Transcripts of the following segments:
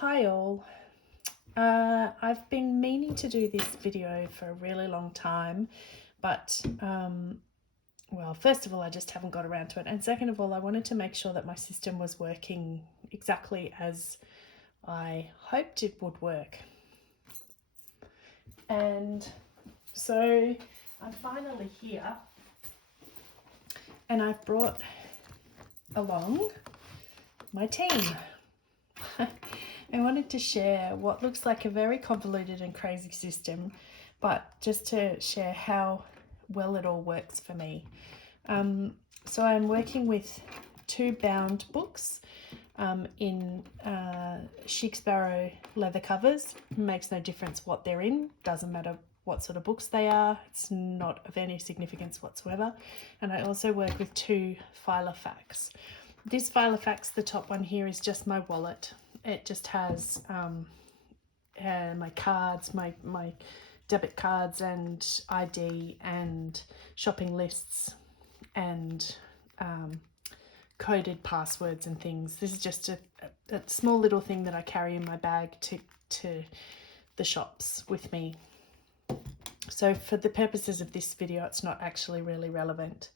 Hi all. I've been meaning to do this video for a really long time, but well, first of all, I just haven't got around to it, and second of all, I wanted to make sure that my system was working exactly as I hoped it would work. And so I'm finally here, and I've brought along my team. I wanted to share what looks like a very convoluted and crazy system, but just to share how well it all works for me. So I'm working with two bound books in Chic Sparrow leather covers. It makes no difference what they're in, doesn't matter what sort of books they are, it's not of any significance whatsoever. And I also work with two Filofax. This Filofax, the top one here, is just my wallet. It just has my cards, my debit cards and ID and shopping lists and coded passwords and things. This is just a small little thing that I carry in my bag to the shops with me. So for the purposes of this video, it's not actually really relevant.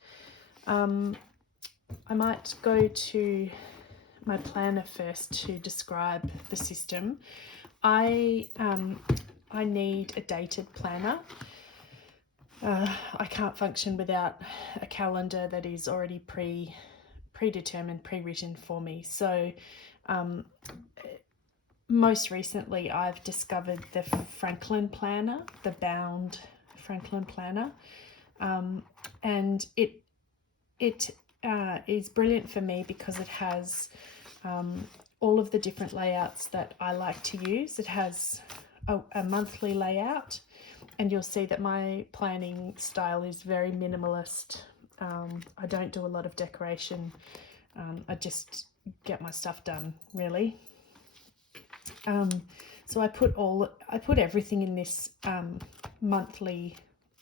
I might go to my planner first to describe the system. I need a dated planner. I can't function without a calendar that is already predetermined, pre-written for me. So most recently I've discovered the Franklin planner, the bound Franklin planner, and it is brilliant for me because it has all of the different layouts that I like to use. It has a monthly layout, and you'll see that my planning style is very minimalist. I don't do a lot of decoration. I just get my stuff done, really. So I put everything in this monthly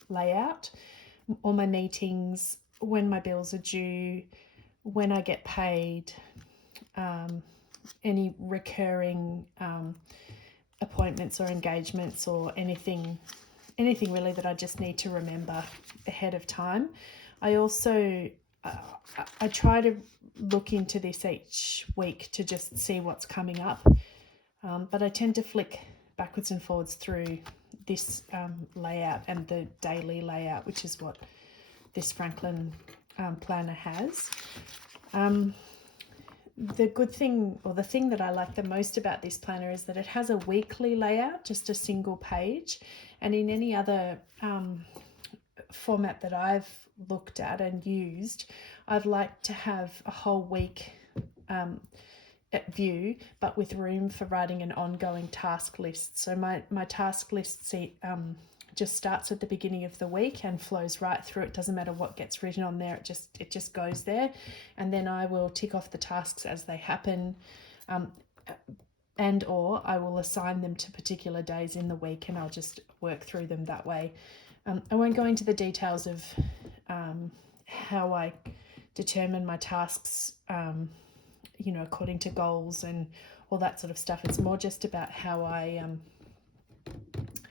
layout, all my meetings, when my bills are due, when I get paid, any recurring appointments or engagements or anything really that I just need to remember ahead of time. I also I try to look into this each week to just see what's coming up, but I tend to flick backwards and forwards through this layout and the daily layout, which is what this Franklin planner has. The good thing, or the thing that I like the most about this planner, is that it has a weekly layout, just a single page, and in any other format that I've looked at and used, I'd like to have a whole week view, but with room for writing an ongoing task list. So my task list just starts at the beginning of the week and flows right through. It doesn't matter what gets written on there, it just goes there, and then I will tick off the tasks as they happen, and or I will assign them to particular days in the week, and I'll just work through them that way. I won't go into the details of how I determine my tasks, according to goals and all that sort of stuff. It's more just about how I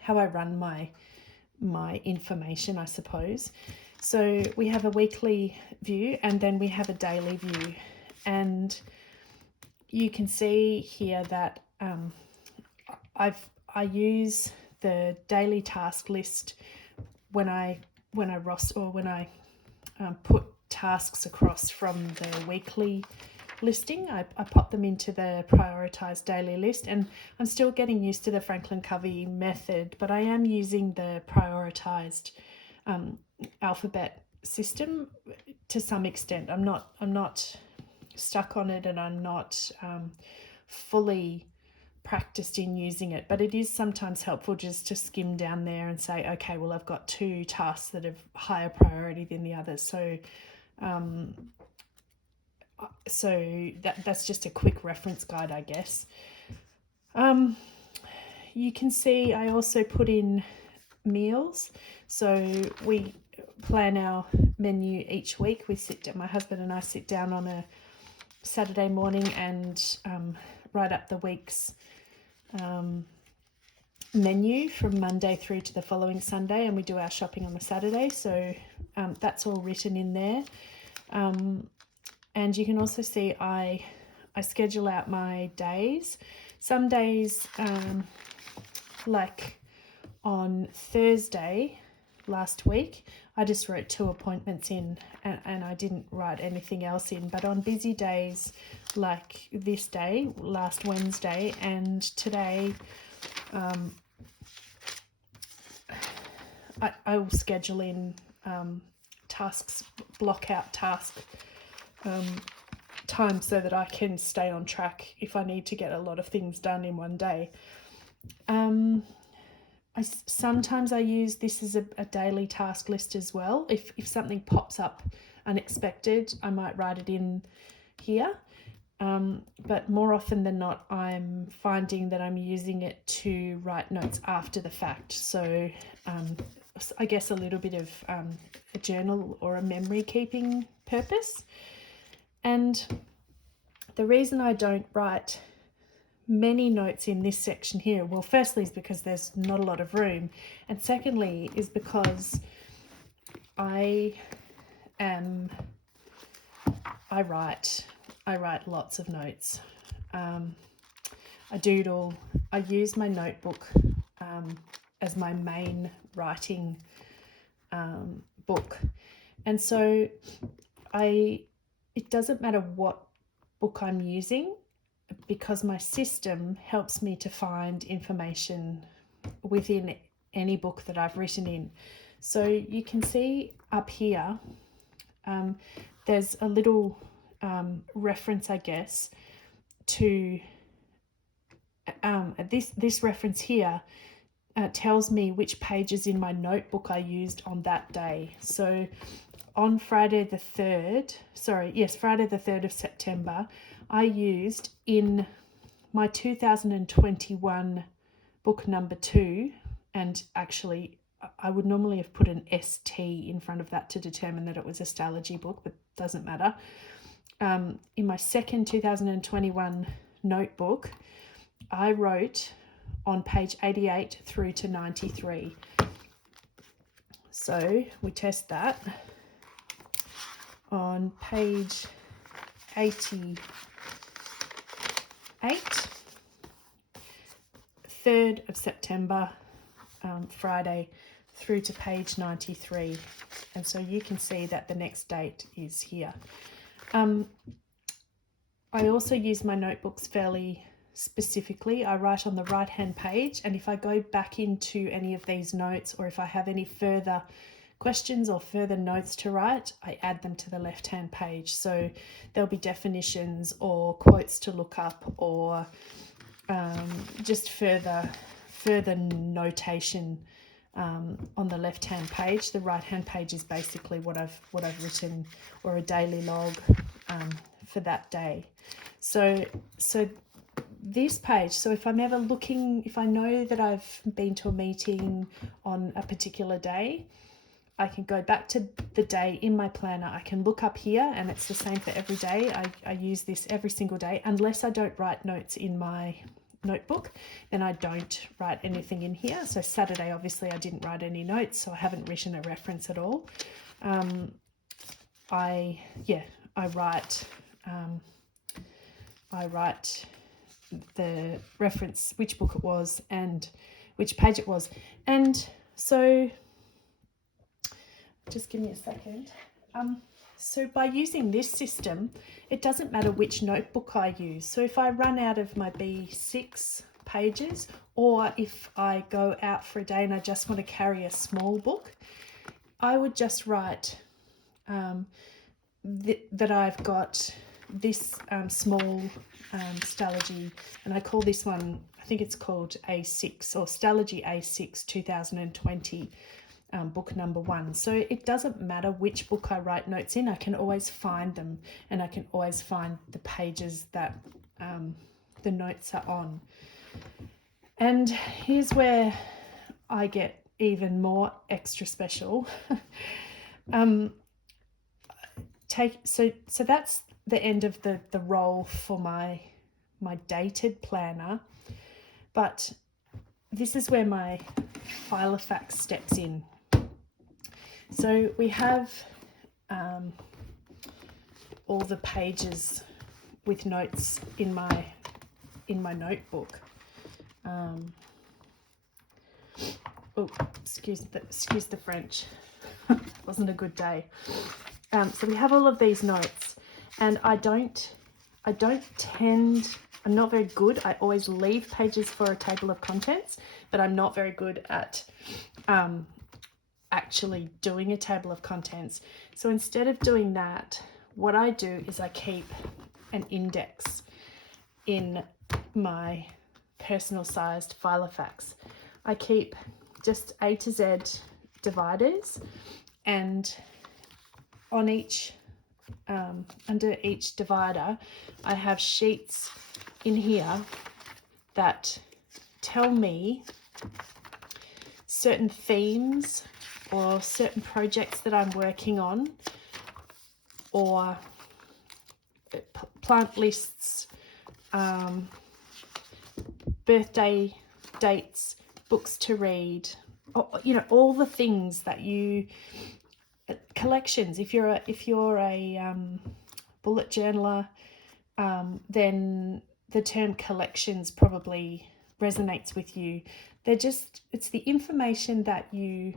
run my information, I suppose. So we have a weekly view, and then we have a daily view, and you can see here that I use the daily task list when I put tasks across from the weekly listing. I pop them into the prioritized daily list, and I'm still getting used to the Franklin Covey method, but I am using the prioritized alphabet system to some extent. I'm not stuck on it, and I'm not fully practiced in using it, but it is sometimes helpful just to skim down there and say, okay, well, I've got two tasks that have higher priority than the others. So that's just a quick reference guide, I guess. You can see I also put in meals. So we plan our menu each week. My husband and I sit down on a Saturday morning and write up the week's menu from Monday through to the following Sunday, and we do our shopping on the Saturday, so that's all written in there. And you can also see I schedule out my days. Some days, like on Thursday last week, I just wrote 2 appointments in and I didn't write anything else in. But on busy days like this day, last Wednesday, and today, I will schedule in tasks, block out task time so that I can stay on track if I need to get a lot of things done in one day. Sometimes I use this as a daily task list as well. If something pops up unexpected, I might write it in here. But more often than not, I'm finding that I'm using it to write notes after the fact. So I guess a little bit of a journal or a memory keeping purpose. And the reason I don't write many notes in this section here, well, firstly is because there's not a lot of room, and secondly is because I write lots of notes. I doodle. I use my notebook as my main writing book, and so it doesn't matter what book I'm using, because my system helps me to find information within any book that I've written in. So you can see up here, there's a little reference, I guess, to this reference here tells me which pages in my notebook I used on that day. So on Friday the 3rd of September, I used in my 2021 book number 2, and actually I would normally have put an ST in front of that to determine that it was a Stalogy book, but doesn't matter. In my second 2021 notebook, I wrote on page 88 through to 93. So we test that. On page 88, 3rd of September, Friday, through to page 93. And so you can see that the next date is here. I also use my notebooks fairly specifically. I write on the right-hand page, and if I go back into any of these notes, or if I have any further questions or further notes to write, I add them to the left-hand page. So there'll be definitions or quotes to look up, or just further notation on the left-hand page. The right-hand page is basically what I've written, or a daily log for that day. So this page, so if I'm ever looking, if I know that I've been to a meeting on a particular day, I can go back to the day in my planner. I can look up here, and it's the same for every day. I use this every single day, unless I don't write notes in my notebook, then I don't write anything in here. So Saturday, obviously I didn't write any notes, so I haven't written a reference at all. I write the reference, which book it was and which page it was. And so just give me a second. So by using this system, it doesn't matter which notebook I use. So if I run out of my B6 pages, or if I go out for a day and I just want to carry a small book, I would just write that I've got this small Stalogy, and I call this one, I think it's called A6, or Stalogy A6 2020. Book number 1. So it doesn't matter which book I write notes in, I can always find them, and I can always find the pages that the notes are on. And here's where I get even more extra special. So that's the end of the role for my dated planner. but this is where my Filofax steps in. So we have all the pages with notes in my notebook. Oh, excuse the French. Wasn't a good day. So we have all of these notes, and I'm not very good. I always leave pages for a table of contents, but I'm not very good at actually doing a table of contents. So instead of doing that, what I do is I keep an index in my personal sized Filofax. I keep just A to Z dividers, and on each under each divider I have sheets in here that tell me certain themes or certain projects that I'm working on, or plant lists, birthday dates, books to read, you know, all the things that you collections. If you're a bullet journaler, then the term collections probably resonates with you. It's the information that you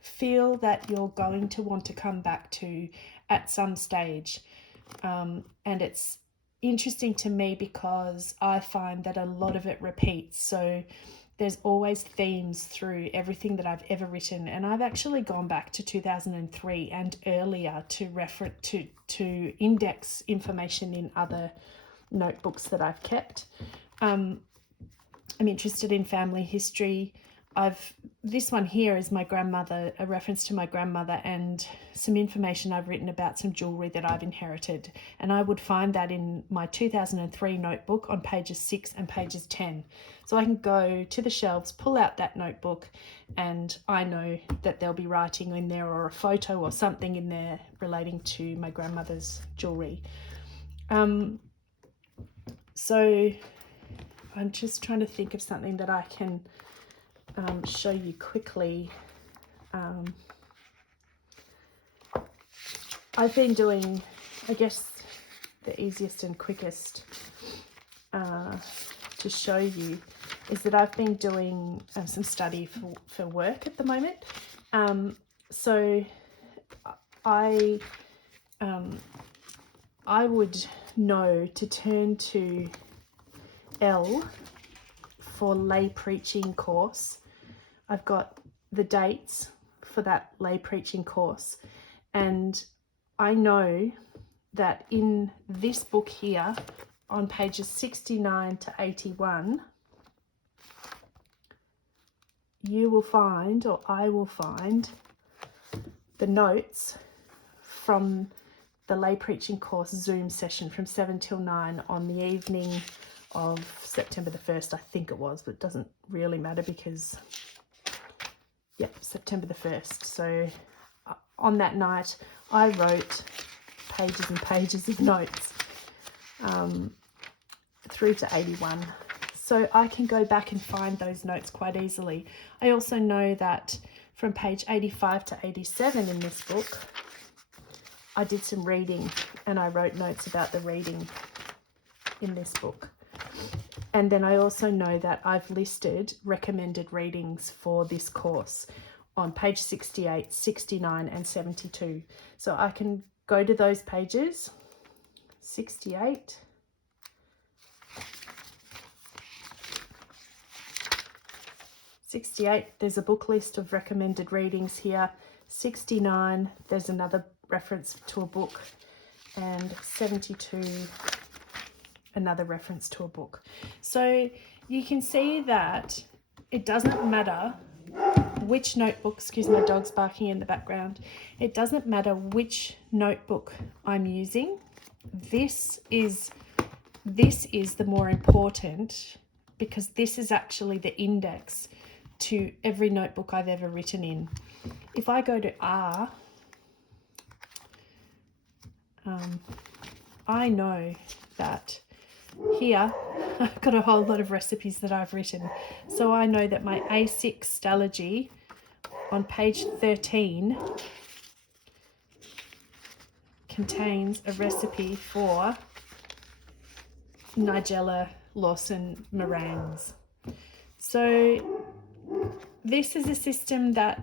feel that you're going to want to come back to at some stage, and it's interesting to me because I find that a lot of it repeats. So there's always themes through everything that I've ever written, and I've actually gone back to 2003 and earlier to index information in other notebooks that I've kept. I'm interested in family history. This one here is my grandmother, a reference to my grandmother, and some information I've written about some jewellery that I've inherited. And I would find that in my 2003 notebook on pages 6 and pages 10. So I can go to the shelves, pull out that notebook, and I know that there'll be writing in there or a photo or something in there relating to my grandmother's jewellery. So I'm just trying to think of something that I can show you quickly. I've been doing, I guess the easiest and quickest to show you is that I've been doing some study for work at the moment. So I would know to turn to L for lay preaching course. I've got the dates for that lay preaching course, and I know that in this book here on pages 69 to 81 you will find, or I will find, the notes from the lay preaching course Zoom session from 7 till 9 on the evening of September the 1st, I think it was, but it doesn't really matter because, yeah, September the 1st. So on that night, I wrote pages and pages of notes through to 81. So I can go back and find those notes quite easily. I also know that from page 85 to 87 in this book, I did some reading and I wrote notes about the reading in this book. And then I also know that I've listed recommended readings for this course on page 68, 69 and 72. So I can go to those pages, 68, there's a book list of recommended readings here. 69, there's another reference to a book, and 72, another reference to a book. So you can see that it doesn't matter which notebook, excuse my dog's barking in the background, it doesn't matter which notebook I'm using. This is the more important, because this is actually the index to every notebook I've ever written in. If I go to R, I know that here I've got a whole lot of recipes that I've written. So I know that my A6 Stalogy on page 13 contains a recipe for Nigella Lawson meringues. So this is a system that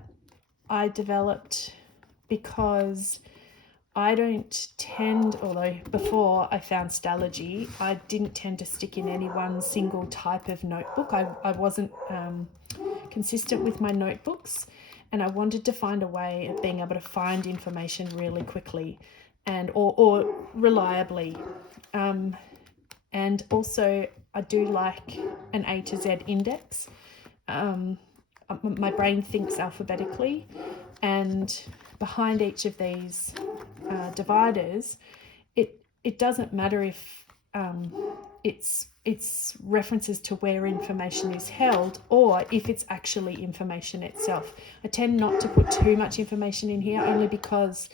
I developed because I don't tend, although before I found Stalogy, I didn't tend to stick in any one single type of notebook. I wasn't consistent with my notebooks, and I wanted to find a way of being able to find information really quickly and or reliably. And also I do like an A to Z index. My brain thinks alphabetically, and behind each of these dividers, it doesn't matter if it's references to where information is held or if it's actually information itself. I tend not to put too much information in here, only because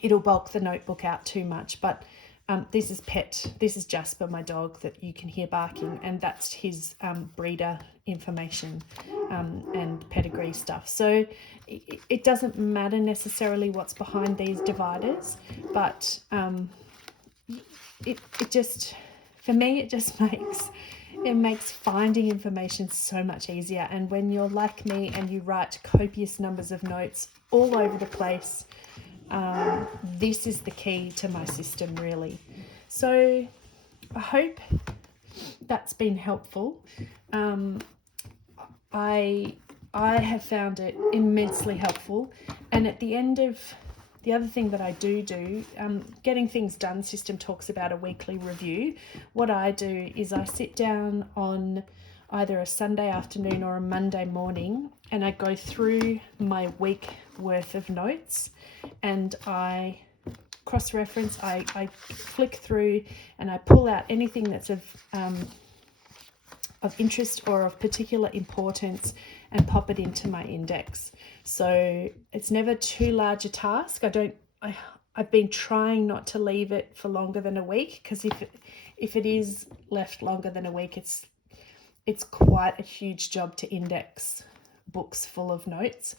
it'll bulk the notebook out too much. But this is Jasper, my dog, that you can hear barking, and that's his breeder information and pedigree stuff. So it doesn't matter necessarily what's behind these dividers, but it just, for me, it just makes finding information so much easier. And when you're like me and you write copious numbers of notes all over the place, this is the key to my system, really. So I hope that's been helpful. I have found it immensely helpful, and at the end of the other thing that I do, Getting Things Done system talks about a weekly review. What I do is I sit down on either a Sunday afternoon or a Monday morning, and I go through my week worth of notes, and I cross-reference, I flick through, and I pull out anything that's of interest or of particular importance and pop it into my index. So it's never too large a task. I've been trying not to leave it for longer than a week, because if it is left longer than a week, it's quite a huge job to index books full of notes.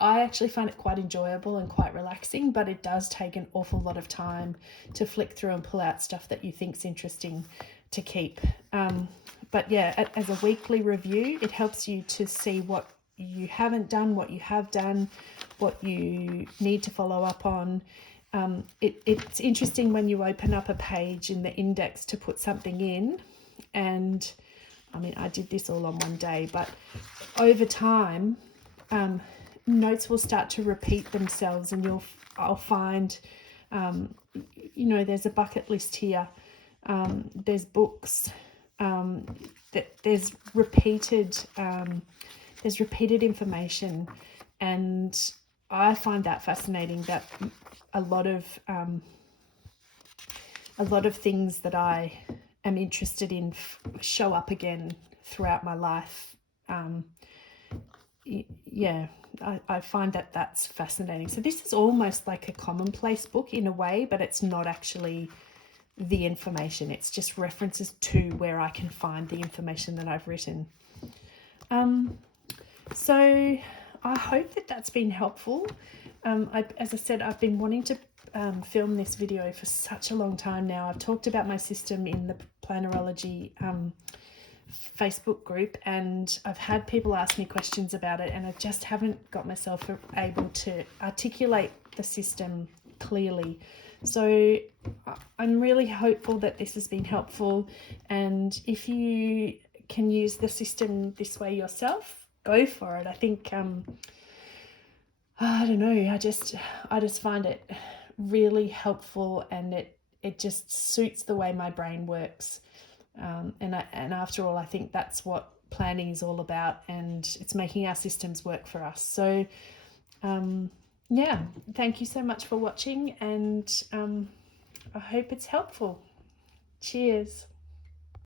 I actually find it quite enjoyable and quite relaxing, but it does take an awful lot of time to flick through and pull out stuff that you think's interesting to keep. But yeah, as a weekly review, it helps you to see what you haven't done, what you have done, what you need to follow up on. It's interesting when you open up a page in the index to put something in, and I mean, I did this all on one day, but over time, notes will start to repeat themselves, and I'll find, there's a bucket list here. There's books. There's repeated information, and I find that fascinating. That a lot of things that I am interested in show up again throughout my life. I find that that's fascinating. So this is almost like a commonplace book in a way, but it's not actually the information. It's just references to where I can find the information that I've written. So I hope that that's been helpful. As I said, I've been wanting to film this video for such a long time now. I've talked about my system in the Plannerology Facebook group, and I've had people ask me questions about it, and I just haven't got myself able to articulate the system clearly. So I'm really hopeful that this has been helpful, and if you can use the system this way yourself, go for it. I think I don't know, I just find it really helpful, and it just suits the way my brain works. And after all, I think that's what planning is all about, and it's making our systems work for us. So yeah, thank you so much for watching, and I hope it's helpful. Cheers.